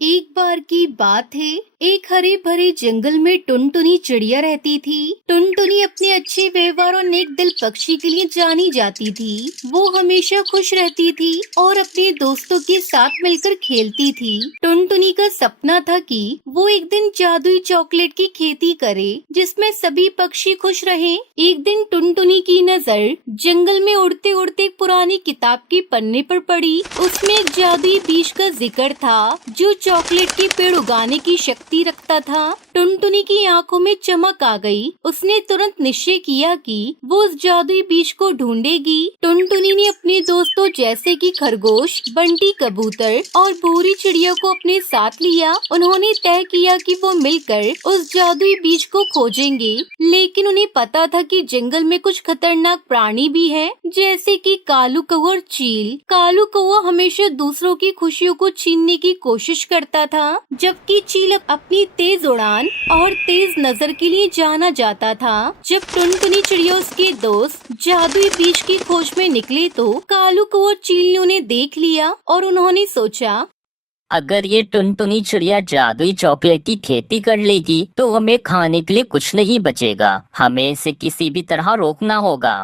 एक बार की बात है, एक हरे भरे जंगल में टुनटुनी चिड़िया रहती थी। टुनटुनी अपने अच्छे व्यवहार और नेक दिल पक्षी के लिए जानी जाती थी। वो हमेशा खुश रहती थी और अपने दोस्तों के साथ मिलकर खेलती थी। टुनटुनी का सपना था कि वो एक दिन जादुई चॉकलेट की खेती करे जिसमें सभी पक्षी खुश रहें। एक दिन टुनटुनी की नजर जंगल में उड़ते उड़ते एक पुरानी किताब के पन्ने पर पड़ी। उसमें एक जादुई बीज का जिक्र था जो चॉकलेट के पेड़ उगाने की शक्ति रखता था। टुनटुनी की आंखों में चमक आ गई। उसने तुरंत निश्चय किया कि वो उस जादुई बीज को ढूंढेगी। टुनटुनी ने अपने दोस्तों जैसे कि खरगोश, बंटी कबूतर और भूरी चिड़िया को अपने साथ लिया। उन्होंने तय किया कि वो मिलकर उस जादुई बीज को खोजेंगे, लेकिन उन्हें पता था कि जंगल में कुछ खतरनाक प्राणी भी हैं, जैसे कि कालू कौवा और चील। कालू कौवा हमेशा दूसरों की खुशियों को छीनने की कोशिश करता था, जबकि चील अपनी तेज उड़ान और तेज नजर के लिए जाना जाता था। जब टुनटुनी चिड़िया उसके दोस्त जादुई बीज की खोज में निकले तो कालू कौवा और चील ने उन्हें देख लिया और उन्होंने सोचा, अगर ये टुनटुनी चिड़िया जादुई चॉकलेट की खेती कर लेगी तो हमें खाने के लिए कुछ नहीं बचेगा। हमें इसे किसी भी तरह रोकना होगा।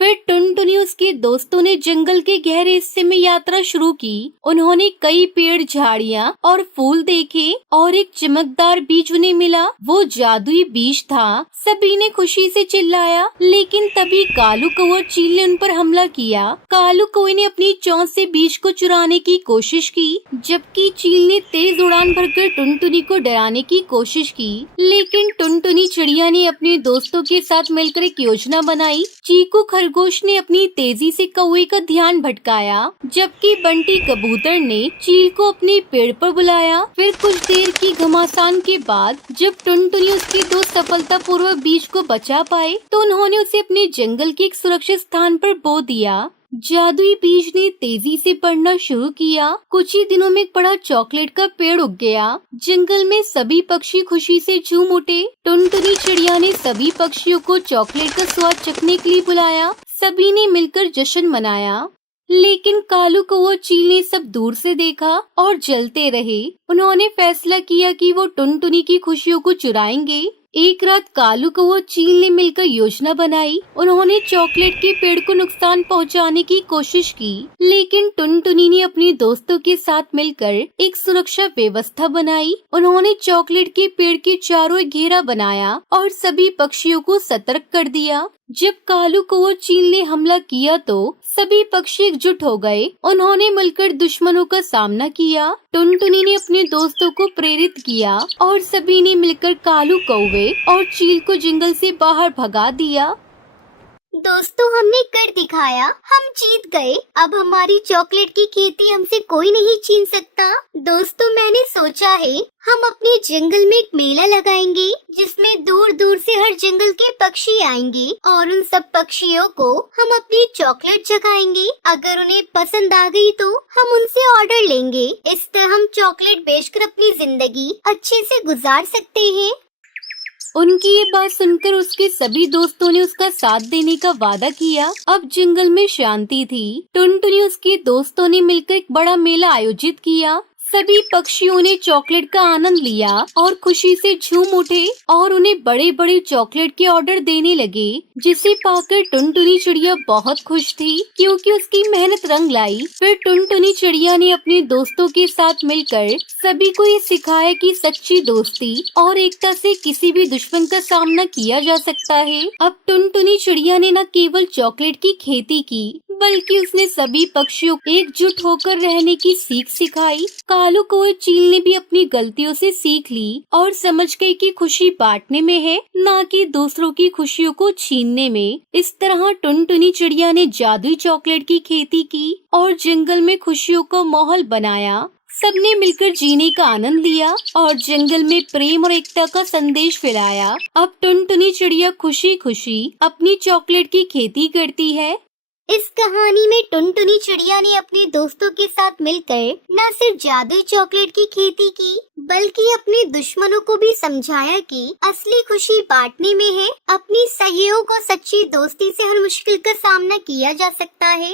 फिर टुनटुनी उसके दोस्तों ने जंगल के गहरे हिस्से में यात्रा शुरू की। उन्होंने कई पेड़, झाड़ियां और फूल देखे और एक चमकदार बीज उन्हें मिला। वो जादुई बीज था। सभी ने खुशी से चिल्लाया, लेकिन तभी कालू कौवा और चील ने उन पर हमला किया। कालू कौवे ने अपनी चोंच से बीज को चुराने की कोशिश की, जबकि चील ने तेज उड़ान भरकर टुनटुनी को डराने की कोशिश की। लेकिन टुनटुनी चिड़िया ने अपने दोस्तों के साथ मिलकर एक योजना बनाई। चीकू खरगोश ने अपनी तेजी से कौवे का ध्यान भटकाया, जबकि बंटी कबूतर ने चील को अपने पेड़ पर बुलाया। फिर कुछ देर की घमासान के बाद जब टुनटुनी उसके दोस्त सफलतापूर्वक बीज को बचा पाए तो उन्होंने उसे अपने जंगल के एक सुरक्षित स्थान पर बो दिया। जादुई बीज ने तेजी से बढ़ना शुरू किया। कुछ ही दिनों में एक बड़ा चॉकलेट का पेड़ उग गया। जंगल में सभी पक्षी खुशी से झूम उठे। टुनटुनी चिड़िया ने सभी पक्षियों को चॉकलेट का स्वाद चखने के लिए बुलाया। सभी ने मिलकर जश्न मनाया, लेकिन कालू कौवा और चील ने सब दूर से देखा और जलते रहे। उन्होंने फैसला किया कि वो टुनटुनी की खुशियों को चुराएंगे। एक रात कालू कौवा और चील ने मिलकर योजना बनाई। उन्होंने चॉकलेट के पेड़ को नुकसान पहुंचाने की कोशिश की, लेकिन टुनटुनी ने अपने दोस्तों के साथ मिलकर एक सुरक्षा व्यवस्था बनाई। उन्होंने चॉकलेट के पेड़ के चारों एक घेरा बनाया और सभी पक्षियों को सतर्क कर दिया। जब कालू कौवा और चील ने हमला किया तो सभी पक्षी एकजुट हो गए। उन्होंने मिलकर दुश्मनों का सामना किया। टुनटुनी ने अपने दोस्तों को प्रेरित किया और सभी ने मिलकर कालू कौवे और चील को जंगल से बाहर भगा दिया। दोस्तों, हमने कर दिखाया, हम जीत गए। अब हमारी चॉकलेट की खेती हमसे कोई नहीं छीन सकता। दोस्तों, मैंने सोचा है हम अपने जंगल में एक मेला लगाएंगे जिसमें दूर दूर से हर जंगल के पक्षी आएंगे और उन सब पक्षियों को हम अपनी चॉकलेट चखाएंगे। अगर उन्हें पसंद आ गई तो हम उनसे ऑर्डर लेंगे। इस तरह हम चॉकलेट बेचकर अपनी जिंदगी अच्छे से गुजार सकते हैं। उनकी ये बात सुनकर उसके सभी दोस्तों ने उसका साथ देने का वादा किया। अब जंगल में शांति थी। टुनटुनी उसके दोस्तों ने मिलकर एक बड़ा मेला आयोजित किया। सभी पक्षियों ने चॉकलेट का आनंद लिया और खुशी से झूम उठे और उन्हें बड़े बड़े चॉकलेट के ऑर्डर देने लगे, जिसे पाकर टुनटुनी चिड़िया बहुत खुश थी क्योंकि उसकी मेहनत रंग लाई। फिर टुनटुनी चिड़िया ने अपने दोस्तों के साथ मिलकर सभी को ये सिखाया कि सच्ची दोस्ती और एकता से किसी भी दुश्मन का सामना किया जा सकता है। अब टुनटुनी चिड़िया ने न केवल चॉकलेट की खेती की, बल्कि उसने सभी पक्षियों को एकजुट होकर रहने की सीख सिखाई। कालू कौवा चील ने भी अपनी गलतियों से सीख ली और समझ गए कि खुशी बांटने में है, न कि दूसरों की खुशियों को छीनने में। इस तरह टुनटुनी चिड़िया ने जादुई चॉकलेट की खेती की और जंगल में खुशियों का माहौल बनाया। सबने मिलकर जीने का आनंद लिया और जंगल में प्रेम और एकता का संदेश फैलाया। अब टुनटुनी चिड़िया खुशी खुशी अपनी चॉकलेट की खेती करती है। इस कहानी में टुनटुनी चिड़िया ने अपने दोस्तों के साथ मिलकर न सिर्फ जादुई चॉकलेट की खेती की, बल्कि अपने दुश्मनों को भी समझाया कि असली खुशी बांटने में है। अपनी सहयोग और सच्ची दोस्ती से हर मुश्किल का सामना किया जा सकता है।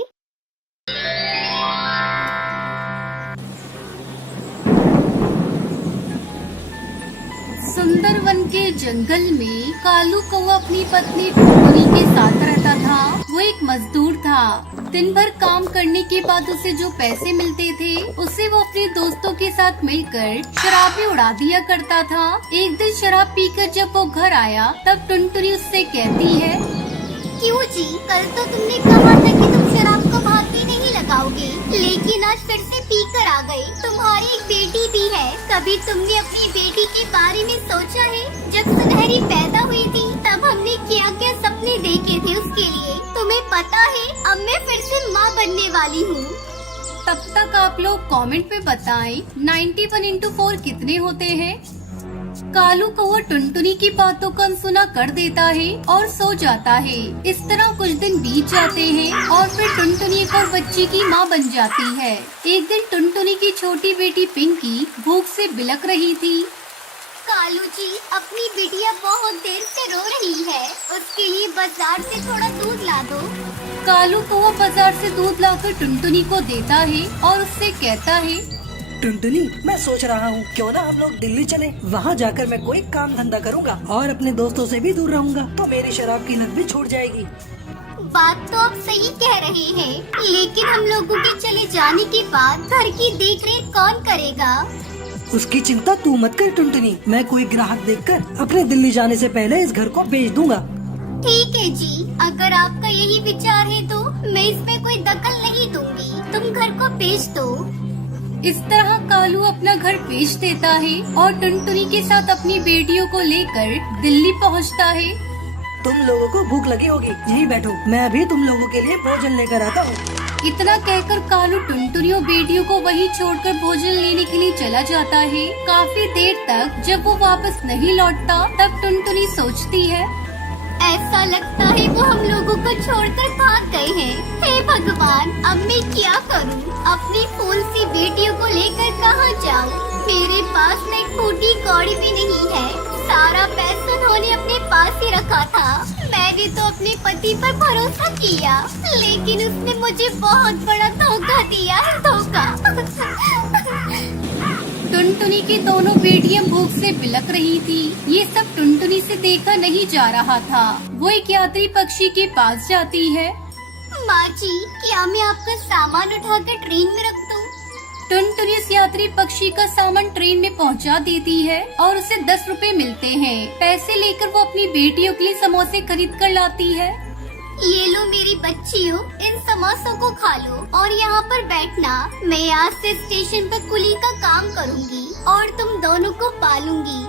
सुंदर वन के जंगल में कालू कौवा अपनी पत्नी टुनटुनी के साथ रहता था। वो एक मजदूर था। दिन भर काम करने के बाद उसे जो पैसे मिलते थे उसे वो अपने दोस्तों के साथ मिलकर शराब में उड़ा दिया करता था। एक दिन शराब पीकर जब वो घर आया तब टुनटुनी उससे कहती है, क्यों जी, कल तो तुमने कहा था कि तुम शराब को भागी नहीं लगाओगे, लेकिन आज फिर से पी कर आ गए। तुम्हारी एक बेटी भी है, कभी तुमने अपनी बेटी के बारे में सोचा है? जब सुनहरी पैदा हुई थी तब हमने क्या क्या सपने देखे थे उसके लिए। तुम्हें पता है अब मैं फिर से माँ बनने वाली हूँ। तब तक आप लोग कमेंट में बताएं 91x4 कितने होते हैं। कालू कौवा टुनटुनी की बातों को अनसुना कर देता है और सो जाता है। इस तरह कुछ दिन बीत जाते हैं और फिर टुनटुनी एक और बच्ची की माँ बन जाती है। एक दिन टुनटुनी की छोटी बेटी पिंकी भूख से बिलख रही थी। कालू जी, अपनी बिटिया बहुत देर से रो रही है, उसके लिए बाजार से थोड़ा दूध ला दो। कालू कौवा बाजार से दूध लाकर टुनटुनी को देता है और उससे कहता है, टुनटुनी, मैं सोच रहा हूँ क्यों ना हम लोग दिल्ली चले। वहाँ जाकर मैं कोई काम धंधा करूँगा और अपने दोस्तों से भी दूर रहूँगा, तो मेरी शराब की लत भी छूट जाएगी। बात तो आप सही कह रहे हैं, लेकिन हम लोगों के चले जाने के बाद घर की देखरेख कौन करेगा? उसकी चिंता तू मत कर टुनटुनी, मैं कोई ग्राहक देखकर अपने दिल्ली जाने से पहले इस घर को बेच दूंगा। ठीक है जी, अगर आपका यही विचार है तो मैं इसमें कोई दखल नहीं दूंगी। तुम घर को बेच दो। इस तरह कालू अपना घर बेच देता है और टुनटुनी के साथ अपनी बेटियों को लेकर दिल्ली पहुंचता है। तुम लोगों को भूख लगी होगी, यहीं बैठो, मैं अभी तुम लोगों के लिए भोजन लेकर आता हूँ। इतना कहकर कालू टुनटुनी और बेटियों को वहीं छोड़कर भोजन लेने के लिए चला जाता है। काफी देर तक जब वो वापस नहीं लौटता तब टुनटुनी सोचती है, ऐसा लगता है वो हम लोगों को छोड़कर भाग गए हैं। हे भगवान, अब मैं क्या करूं? अपनी फूल सी बेटियों को लेकर कहाँ जाऊं? मेरे पास में फूटी कौड़ी भी नहीं है। सारा पैसा उन्होंने अपने पास ही रखा था। मैंने तो अपने पति पर भरोसा किया, लेकिन उसने मुझे बहुत बड़ा धोखा दिया है, धोखा। टुनटुनी की दोनों बेटियां भूख से बिलख रही थी। ये सब टुनटुनी से देखा नहीं जा रहा था। वो एक यात्री पक्षी के पास जाती है। माँ जी, क्या मैं आपका सामान उठाकर ट्रेन में रख दूं? टुनटुनी उस यात्री पक्षी का सामान ट्रेन में पहुंचा देती है और उसे 10 रुपए मिलते हैं। पैसे लेकर वो अपनी बेटियों के लिए समोसे खरीद कर लाती है। ये लो मेरी बच्चियों, इन समोसों को खा लो और यहाँ पर बैठना। मैं आज से स्टेशन पर कुली का काम करूँगी और तुम दोनों को पालूंगी।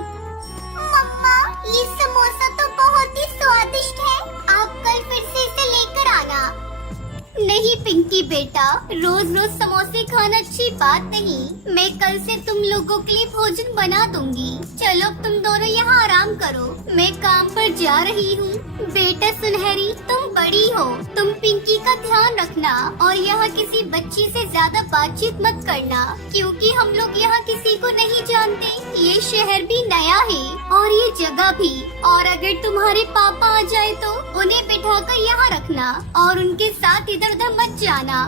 मम्मा, ये समोसा तो बहुत ही स्वादिष्ट है। आप कल फिर से इसे लेकर आना। नहीं पिंकी बेटा, रोज रोज समोसे खाना अच्छी बात नहीं। मैं कल से तुम लोगों के लिए भोजन बना दूंगी। चलो तुम दोनों यहाँ आराम करो, मैं काम पर जा रही हूँ। बेटा सुनहरी, तुम बड़ी हो, तुम पिंकी का ध्यान रखना और यहाँ किसी बच्ची से ज्यादा बातचीत मत करना, क्योंकि हम लोग यहाँ किसी को नहीं जानते। ये शहर भी नया है और ये जगह भी। और अगर तुम्हारे पापा आ जाए तो उन्हें बिठाकर यहाँ रखना और उनके साथ इधर उधर मत जाना।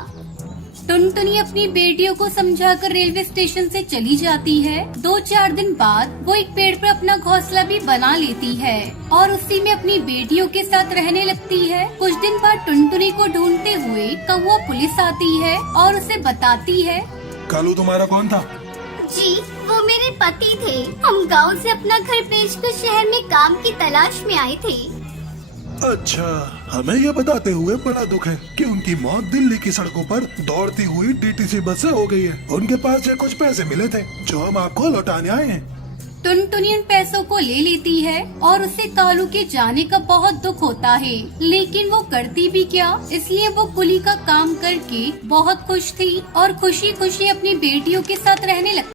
टुनटुनी अपनी बेटियों को समझाकर रेलवे स्टेशन से चली जाती है। 2-4 दिन बाद वो एक पेड़ पर अपना घोंसला भी बना लेती है और उसी में अपनी बेटियों के साथ रहने लगती है। कुछ दिन बाद टुनटुनी को ढूंढते हुए कौवा पुलिस आती है और उसे बताती है, कालू तुम्हारा कौन था? जी, वो मेरे पति थे। हम गांव से अपना घर बेचकर शहर में काम की तलाश में आए थे। अच्छा, हमें ये बताते हुए बड़ा दुख है कि उनकी मौत दिल्ली की सड़कों पर दौड़ती हुई डीटीसी बस से हो गई है। उनके पास ये कुछ पैसे मिले थे जो हम आपको लौटाने आए हैं। टुनटुनी उन पैसों को ले लेती है और उसे कालू के जाने का बहुत दुख होता है, लेकिन वो करती भी क्या, इसलिए वो कुली का काम करके बहुत खुश थी और खुशी खुशी अपनी बेटियों के साथ रहने लगती।